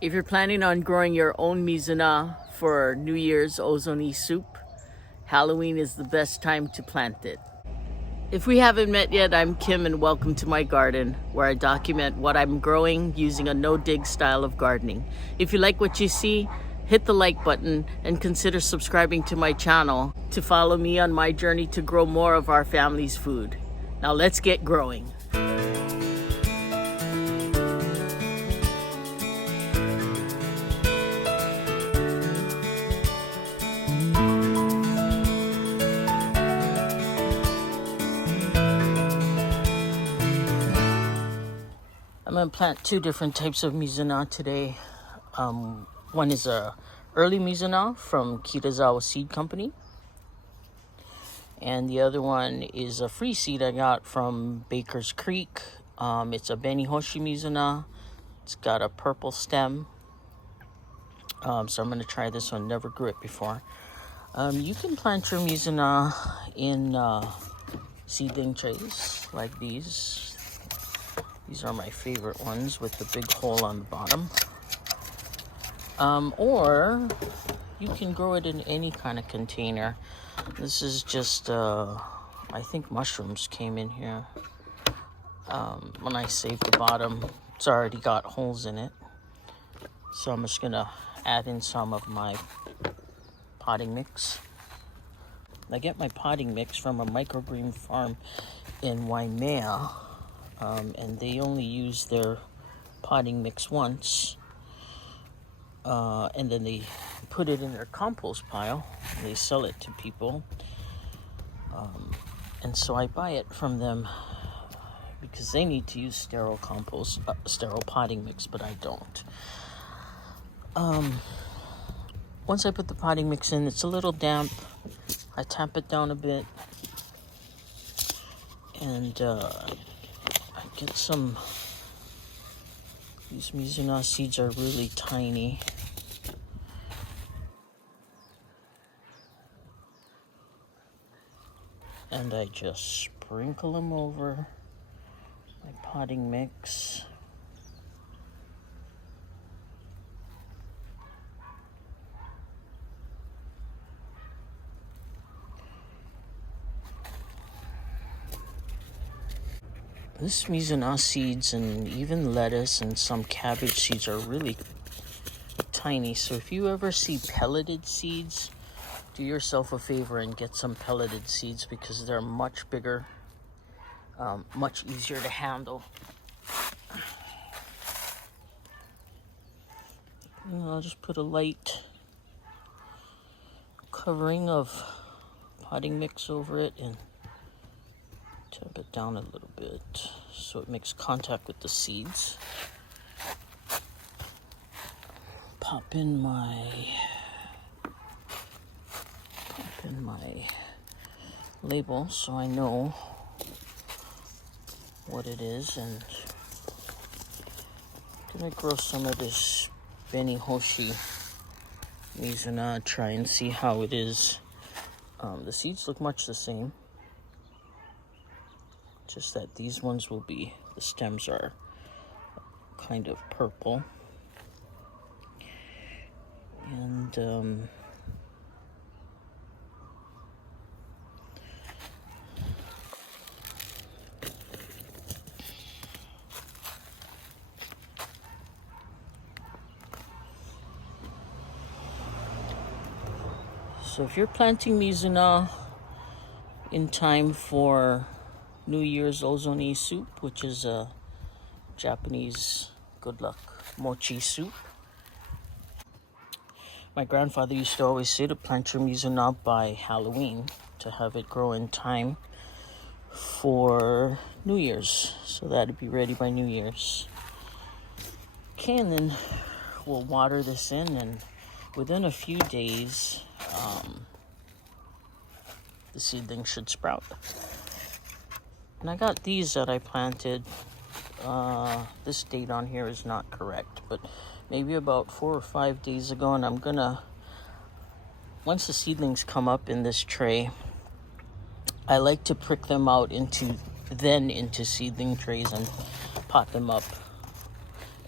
If you're planning on growing your own Mizuna for New Year's ozoni soup, Halloween is the best time to plant it. If we haven't met yet, I'm Kim and welcome to my garden where I document what I'm growing using a no-dig style of gardening. If you like what you see, hit the like button and consider subscribing to my channel to follow me on my journey to grow more of our family's food. Now let's get growing. I'm going to plant two different types of Mizuna today. One is a early Mizuna from Kitazawa Seed Company. And the other one is a free seed I got from Baker's Creek. It's a Benihoshi Mizuna. It's got a purple stem. So I'm going to try this one. Never grew it before. You can plant your Mizuna in seedling trays like these. These are my favorite ones with the big hole on the bottom. Or you can grow it in any kind of container. This is just, I think mushrooms came in here. When I saved the bottom, it's already got holes in it. So I'm just gonna add in some of my potting mix. I get my potting mix from a microgreen farm in Waimea. And they only use their potting mix once, and then they put it in their compost pile. They sell it to people, and so I buy it from them because they need to use sterile compost, sterile potting mix, but I don't. Once I put the potting mix in, it's a little damp. I tap it down a bit, and get some. These Mizuna seeds are really tiny. And I just sprinkle them over my potting mix. This Mizuna seeds and even lettuce and some cabbage seeds are really tiny. So if you ever see pelleted seeds, do yourself a favor and get some pelleted seeds because they're much bigger, much easier to handle. And I'll just put a light covering of potting mix over it and tap it down a little bit so it makes contact with the seeds. Pop in my label so I know what it is, and I'm gonna grow some of this Benihoshi Mizuna, try and see how it is. The seeds look much the same. Just that these ones will be, the stems are kind of purple. And so if you're planting Mizuna in time for New Year's ozoni soup, which is a Japanese good luck mochi soup. My grandfather used to always say to plant your Mizuna by Halloween to have it grow in time for New Year's. So that'd be ready by New Year's. Okay, and then we'll water this in, and within a few days, the seedlings should sprout. And I got these that I planted. This date on here is not correct, but maybe about 4 or 5 days ago. And I'm gonna, once the seedlings come up in this tray, I like to prick them out into seedling trays and pot them up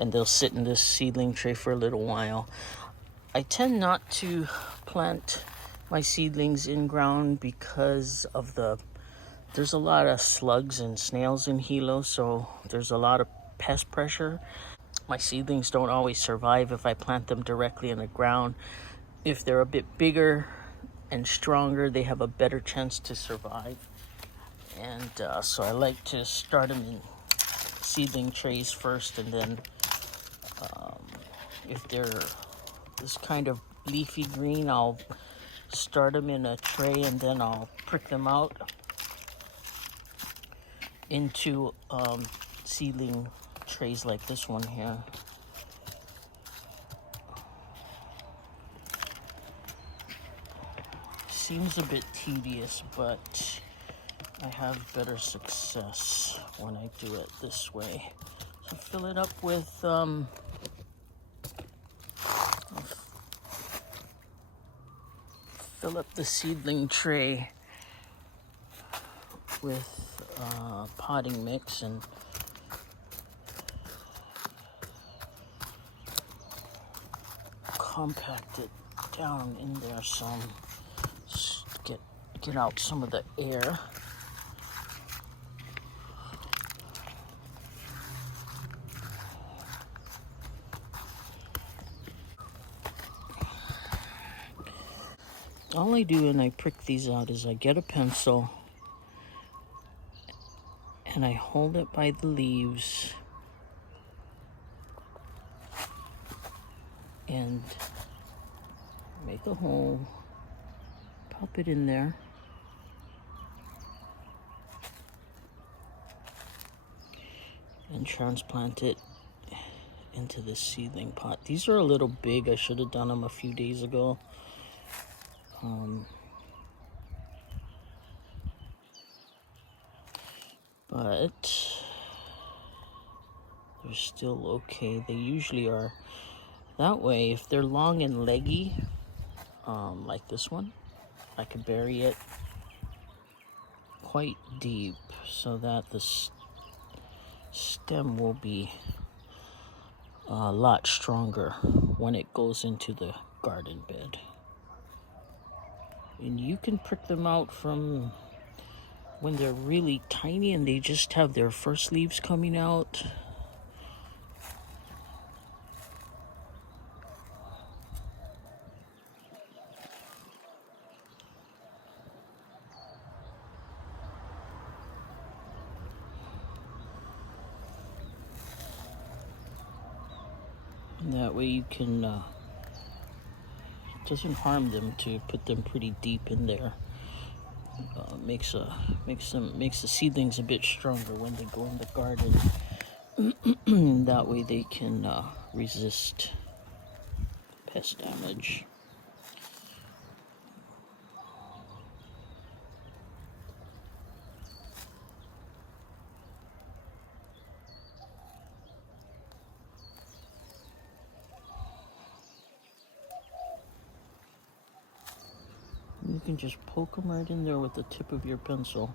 and they'll sit in this seedling tray for a little while. I tend not to plant my seedlings in ground because of there's a lot of slugs and snails in Hilo, so there's a lot of pest pressure. My seedlings don't always survive if I plant them directly in the ground. If they're a bit bigger and stronger, they have a better chance to survive. And so I like to start them in seedling trays first, and then if they're this kind of leafy green, I'll start them in a tray, and then I'll prick them out into seedling trays like this one here. Seems a bit tedious, but I have better success when I do it this way. So fill it up with fill up the seedling tray with potting mix and compact it down in there some. Get out some of the air. All I do when I prick these out is I get a pencil and I hold it by the leaves and make a hole, pop it in there, and transplant it into this seedling pot. These are a little big. I should have done them a few days ago. But they're still okay. They usually are that way. If they're long and leggy, like this one, I can bury it quite deep so that the stem will be a lot stronger when it goes into the garden bed. And you can prick them out from when they're really tiny and they just have their first leaves coming out. And that way you can, it doesn't harm them to put them pretty deep in there. Makes the seedlings a bit stronger when they go in the garden. That way they can resist pest damage. You can just poke them right in there with the tip of your pencil.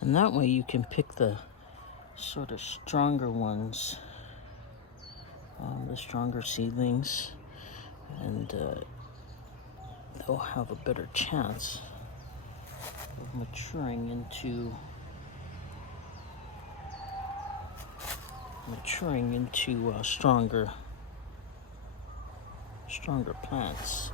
And that way you can pick the sort of stronger ones, the stronger seedlings, and they'll have a better chance of maturing into stronger plants.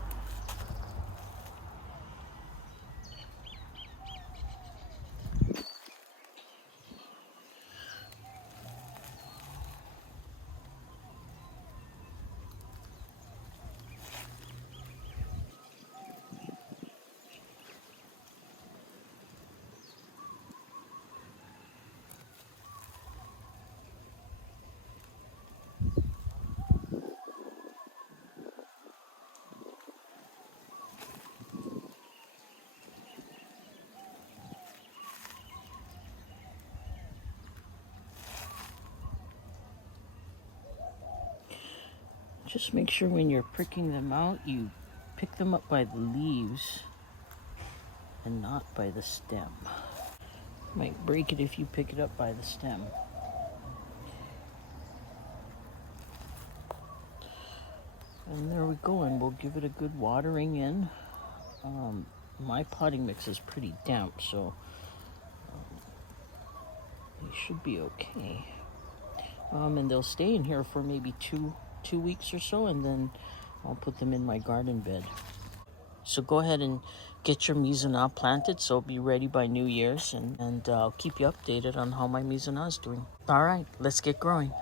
Just make sure when you're pricking them out, you pick them up by the leaves and not by the stem. Might break it if you pick it up by the stem. And there we go, and we'll give it a good watering in. My potting mix is pretty damp, so they should be okay. And they'll stay in here for maybe two weeks or so, and then I'll put them in my garden bed. So go ahead and get your Mizuna planted, so it'll be ready by New Year's, and I'll keep you updated on how my Mizuna is doing. All right, let's get growing.